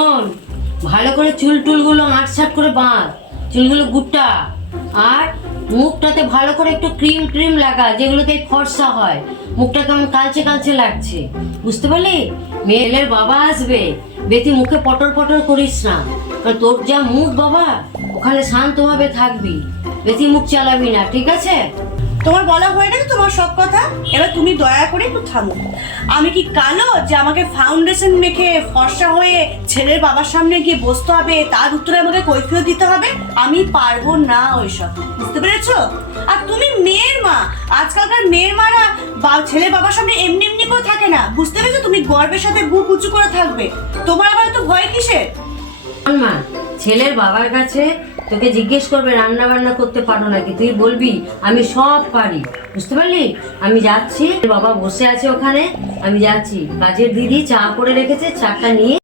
শোন, ভালো করে চুল টুলগুলো আটসাট করে বাঁধ, চুলগুলো গুটা, আর মুখটাতে ভালো করে একটু ক্রিম ক্রিম লাগা, যেগুলোতে ফর্সা হয়। মুখটা কেমন কালচে কালচে লাগছে, বুঝতে পারলি? মেয়ের বাবা আসবে, বেশি মুখে পটর পটর করিস না, কারণ তোর যা মুখ বাবা, ওখানে শান্তভাবে থাকবি, বেশি মুখ চালাবি না, ঠিক আছে? তোমার বলা হয়ে গেছে তোমার সব কথা, এবার তুমি দয়া করে একটু থামো। আমি কি কালো যে আমাকে ফাউন্ডেশন মেখে ফর্সা হয়ে ছেলের বাবার সামনে গিয়ে বসতে হবে, তার উত্তরে আমাকে কৈফিয়ত দিতে হবে? আমি পারবো না ওইসব, বুঝতে পেরেছো? আর তুমি মেয়ের মা, আজকালকার মেয়ের মারা ছেলের বাবার সামনে এমনি এমনি করে থাকে না, বুঝতে পেরেছো? তুমি গর্বের সাথে বুক উঁচু করে থাকবে। তোমার আবার তো ভয় কিসের? মা, ছেলের বাবার কাছে তোকে জিজ্ঞেস করবে রান্না বান্না করতে পারো নাকি, তুই বলবি আমি সব পারি, বুঝতে পারলি? আমি যাচ্ছি, বাবা বসে আছে ওখানে, আমি যাচ্ছি। কাজের দিদি চা করে রেখেছে, চাটা নিয়ে